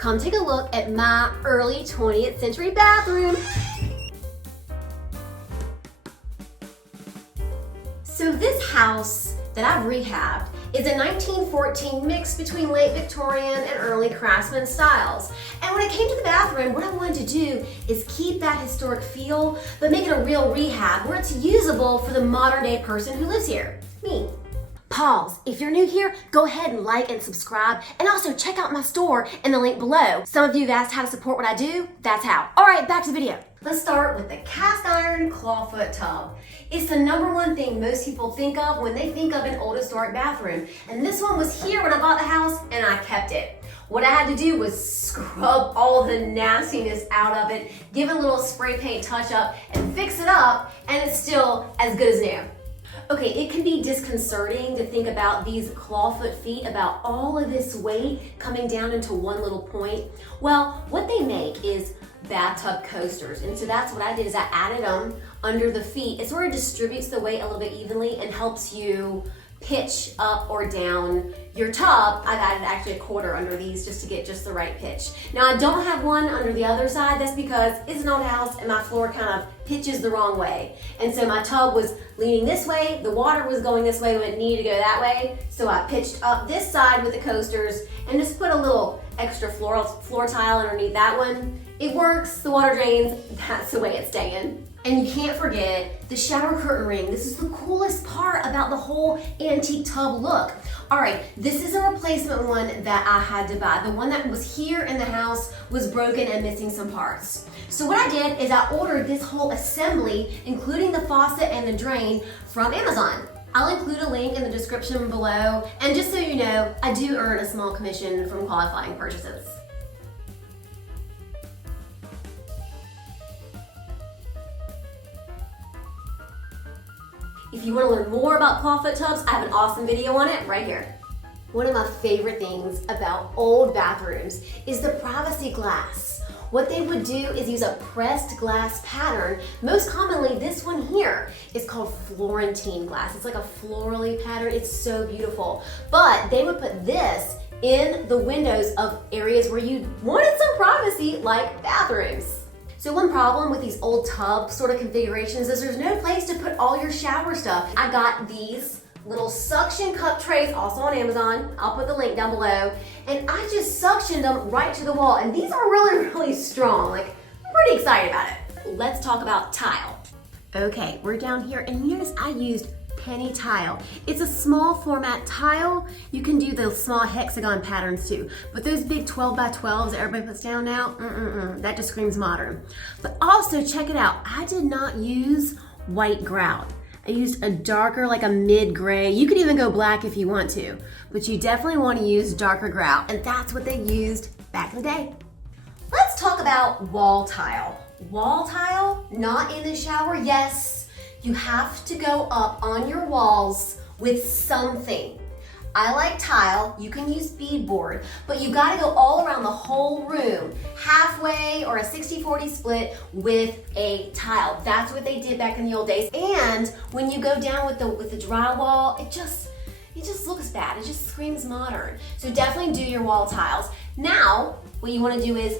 Come take a look at my early 20th century bathroom. So this house that I've rehabbed is a 1914 mix between late Victorian and early Craftsman styles. And when it came to the bathroom, what I wanted to do is keep that historic feel, but make it a real rehab where it's usable for the modern day person who lives here, me. Pause. If you're new here, go ahead and like and subscribe, and also check out my store in the link below. Some of you have asked how to support what I do. That's how. All right, back to the video. Let's start with the cast iron clawfoot tub. It's the #1 thing most people think of when they think of an old historic bathroom. And this one was here when I bought the house, and I kept it. What I had to do was scrub all the nastiness out of it, give it a little spray paint touch up, and fix it up, and it's still as good as new. Okay, it can be disconcerting to think about these clawfoot feet, about all of this weight coming down into one little point. Well, what they make is bathtub coasters, and so that's what I did is I added them under the feet. It sort of distributes the weight a little bit evenly and helps you pitch up or down your tub. I've added actually a quarter under these just to get just the right pitch. Now I don't have one under the other side. That's because it's an old house and my floor kind of pitches the wrong way. And so my tub was leaning this way, the water was going this way when it needed to go that way. So I pitched up this side with the coasters and just put a little extra floor tile underneath that one. It works, the water drains, that's the way it's staying. And you can't forget the shower curtain ring. This is the coolest part about the whole antique tub look. All right, this is a replacement one that I had to buy. The one that was here in the house was broken and missing some parts. So what I did is I ordered this whole assembly, including the faucet and the drain, from Amazon. I'll include a link in the description below. And just so you know, I do earn a small commission from qualifying purchases. If you want to learn more about clawfoot tubs, I have an awesome video on it right here. One of my favorite things about old bathrooms is the privacy glass. What they would do is use a pressed glass pattern. Most commonly, this one here is called florentine glass. It's like a florally pattern. It's so beautiful. But they would put this in the windows of areas where you wanted some privacy, like bathrooms. So one problem with these old tub sort of configurations is there's no place to put all your shower stuff. I got these little suction cup trays, also on Amazon. I'll put the link down below. And I just suctioned them right to the wall. And these are really, really strong. Like, I'm pretty excited about it. Let's talk about tile. Okay, we're down here, and notice I used penny tile. It's a small format tile. You can do the small hexagon patterns too, but those big 12 by 12s that everybody puts down now, that just screams modern. But also check it out, I did not use white grout. I used a darker, like a mid-gray. You could even go black if you want to, but you definitely want to use darker grout, and that's what they used back in the day. Let's talk about wall tile. Wall tile, not in the shower, yes. You have to go up on your walls with something. I like tile, you can use beadboard, but you gotta go all around the whole room, halfway or a 60-40 split with a tile. That's what they did back in the old days. And when you go down with the drywall, it just looks bad. It just screams modern. So definitely do your wall tiles. Now, what you wanna do is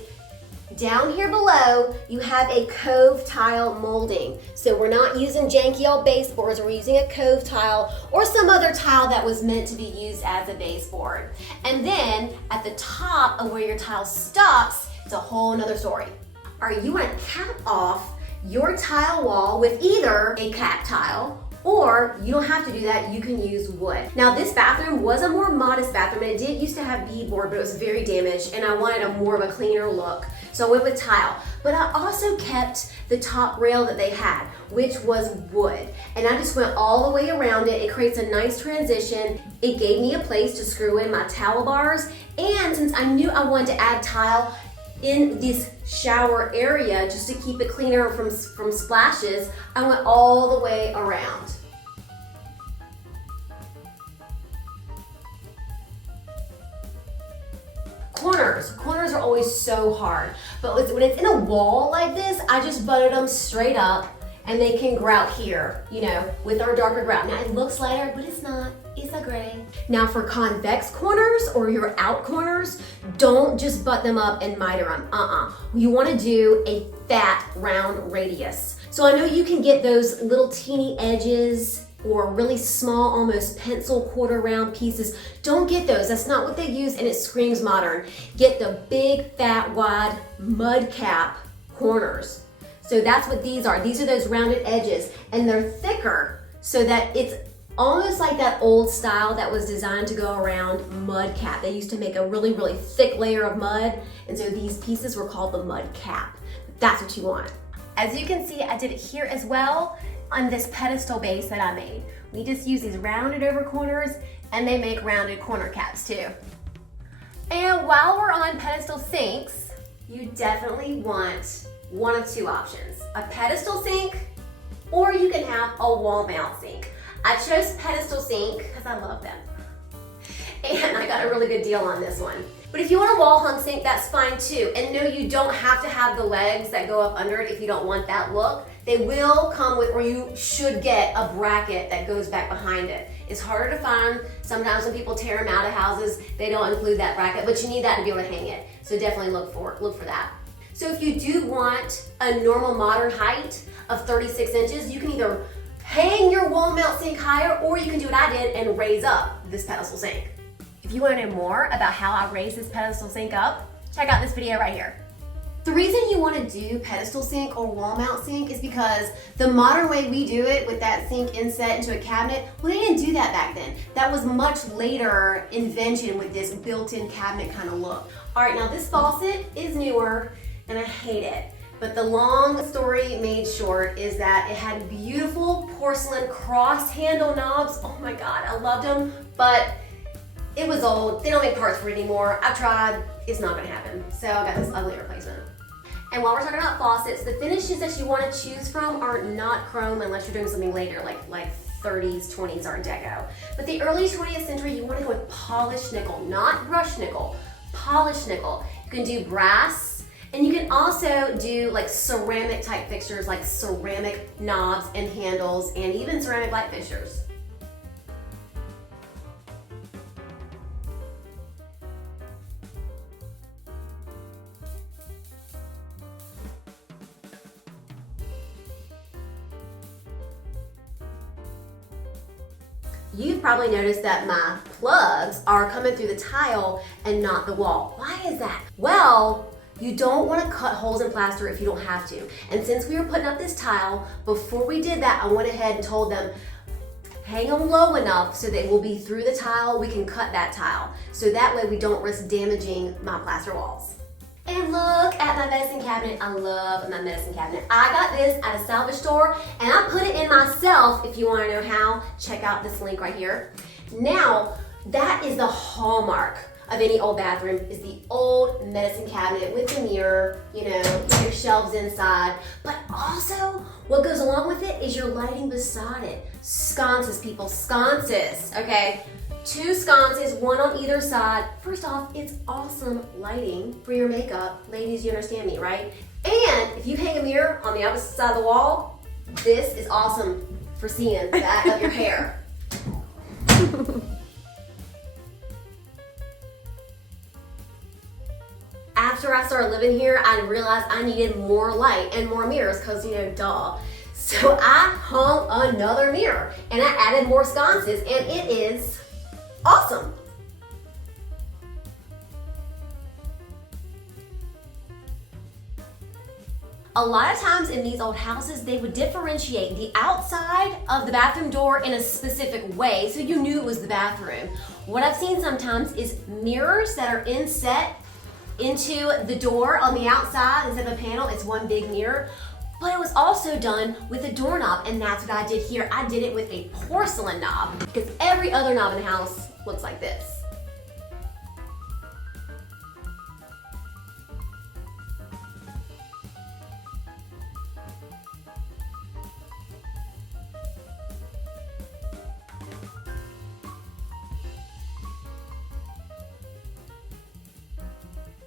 down here below, you have a cove tile molding. So we're not using janky old baseboards, we're using a cove tile or some other tile that was meant to be used as a baseboard. And then at the top of where your tile stops, it's a whole nother story. All right, you want to cap off your tile wall with either a cap tile, or you don't have to do that, you can use wood. Now this bathroom was a more modest bathroom, and it did used to have beadboard, but it was very damaged, and I wanted a more of a cleaner look. So I went with tile. But I also kept the top rail that they had, which was wood. And I just went all the way around it. It creates a nice transition. It gave me a place to screw in my towel bars. And since I knew I wanted to add tile in this shower area just to keep it cleaner from splashes, I went all the way around. Corners are always so hard, but when it's in a wall like this, I just butted them straight up and they can grout here, you know, with our darker grout. Now it looks lighter, but it's not. is a gray. Now for convex corners or your out corners, don't just butt them up and miter them. You want to do a fat round radius. So I know you can get those little teeny edges or really small, almost pencil quarter round pieces. Don't get those. That's not what they use and it screams modern. Get the big, fat, wide mud cap corners. So that's what these are. These are those rounded edges and they're thicker so that it's almost like that old style that was designed to go around mud cap. They used to make a really, really thick layer of mud, and so these pieces were called the mud cap. That's what you want. As you can see, I did it here as well on this pedestal base that I made. We just use these rounded over corners and they make rounded corner caps too. And while we're on pedestal sinks, you definitely want one of two options. A pedestal sink, or you can have a wall mount sink. I chose pedestal sink because I love them. And I got a really good deal on this one. But if you want a wall hung sink, that's fine too. And no, you don't have to have the legs that go up under it if you don't want that look. They will come with, or you should get a bracket that goes back behind it. It's harder to find. Sometimes when people tear them out of houses, they don't include that bracket, but you need that to be able to hang it. So definitely look for that. So if you do want a normal modern height of 36 inches, you can either hang your wall mount sink higher, or you can do what I did and raise up this pedestal sink. If you want to know more about how I raise this pedestal sink up, check out this video right here. The reason you want to do pedestal sink or wall mount sink is because the modern way we do it with that sink inset into a cabinet, well, they didn't do that back then. That was much later invention with this built-in cabinet kind of look. All right, now this faucet is newer and I hate it. But the long story made short is that it had beautiful porcelain cross handle knobs. Oh my God, I loved them, but it was old. They don't make parts for it anymore. I've tried, it's not gonna happen. So I got this ugly replacement. And while we're talking about faucets, the finishes that you wanna choose from are not chrome unless you're doing something later, like 30s, 20s Art Deco. But the early 20th century, you wanna go with polished nickel, not brushed nickel, polished nickel. You can do brass, and you can also do like ceramic type fixtures, like ceramic knobs and handles, and even ceramic light fixtures. You've probably noticed that my plugs are coming through the tile and not the wall. Why is that? Well, you don't want to cut holes in plaster if you don't have to. And since we were putting up this tile, before we did that, I went ahead and told them, hang them low enough so they will be through the tile, we can cut that tile. So that way we don't risk damaging my plaster walls. And look at my medicine cabinet. I love my medicine cabinet. I got this at a salvage store and I put it in myself. If you want to know how, check out this link right here. Now, that is the hallmark of any old bathroom, is the old medicine cabinet with the mirror, you know, your shelves inside. But also, what goes along with it is your lighting beside it. Sconces, people, sconces, okay? 2 sconces, one on either side. First off, it's awesome lighting for your makeup. Ladies, you understand me, right? And if you hang a mirror on the opposite side of the wall, this is awesome for seeing the back of your hair. After I started living here, I realized I needed more light and more mirrors because, you know, duh. So I hung another mirror and I added more sconces, and it is awesome. A lot of times in these old houses, they would differentiate the outside of the bathroom door in a specific way so you knew it was the bathroom. What I've seen sometimes is mirrors that are inset into the door on the outside. Instead of a panel, it's one big mirror. But it was also done with a doorknob, and that's what I did here. I did it with a porcelain knob because every other knob in the house looks like this.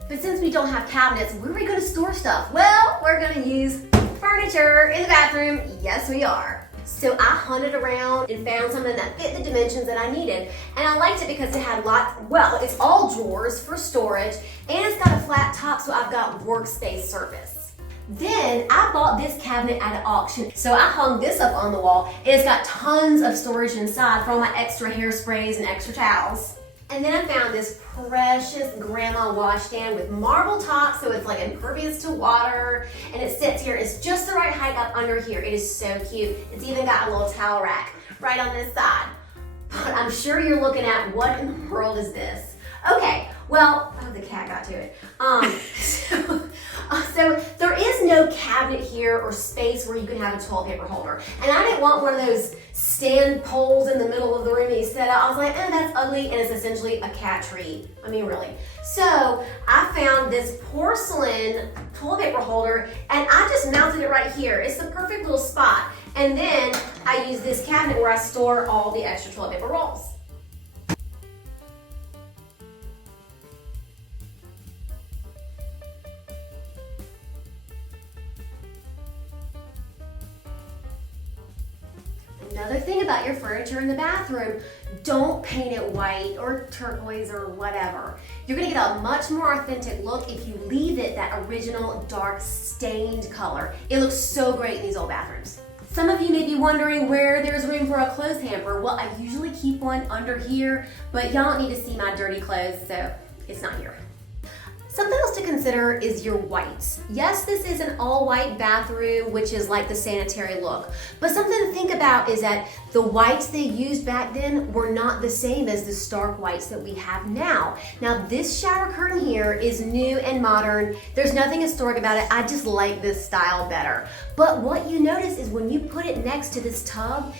But since we don't have cabinets, where are we going to store stuff? Well, we're going to use furniture in the bathroom. Yes, we are. So I hunted around and found something that fit the dimensions that I needed. And I liked it because it had well, it's all drawers for storage, and it's got a flat top, so I've got workspace surface. Then I bought this cabinet at an auction. So I hung this up on the wall, and it's got tons of storage inside for all my extra hairsprays and extra towels. And then I found this precious grandma washstand with marble top, so it's like impervious to water, and it sits here. It's just the right height up under here. It is so cute. It's even got a little towel rack right on this side. But I'm sure you're looking at, what in the world is this? Okay, well, oh, the cat got to it. So there is no cabinet here or space where you can have a toilet paper holder. And I didn't want one of those stand poles in the middle of the room that you set up. I was like, that's ugly, and it's essentially a cat tree. I mean, really. So I found this porcelain toilet paper holder, and I just mounted it right here. It's the perfect little spot. And then I use this cabinet where I store all the extra toilet paper rolls. Another thing about your furniture in the bathroom, don't paint it white or turquoise or whatever. You're gonna get a much more authentic look if you leave it that original dark stained color. It looks so great in these old bathrooms. Some of you may be wondering where there's room for a clothes hamper. Well, I usually keep one under here, but y'all don't need to see my dirty clothes, so it's not here. Something else to consider is your whites. Yes, this is an all-white bathroom, which is like the sanitary look. But something to think about is that the whites they used back then were not the same as the stark whites that we have now. Now, this shower curtain here is new and modern. There's nothing historic about it. I just like this style better. But what you notice is when you put it next to this tub,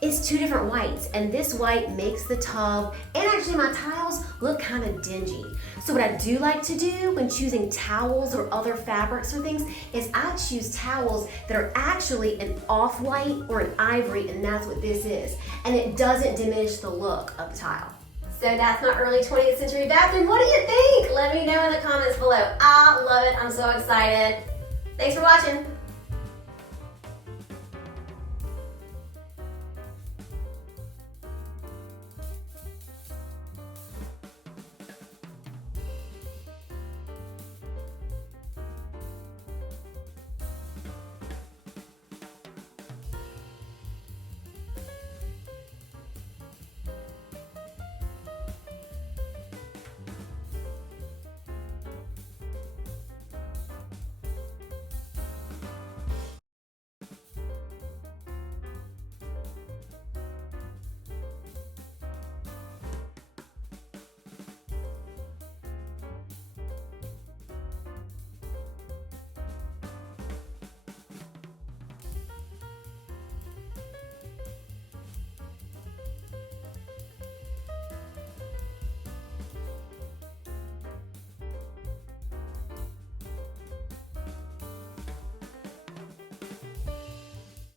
it's two different whites, and this white makes the tub and actually my tiles look kind of dingy. So what I do like to do when choosing towels or other fabrics or things is I choose towels that are actually an off-white or an ivory, and that's what this is. And it doesn't diminish the look of the tile. So that's my early 20th century bathroom. What do you think? Let me know in the comments below. I love it. I'm so excited. Thanks for watching.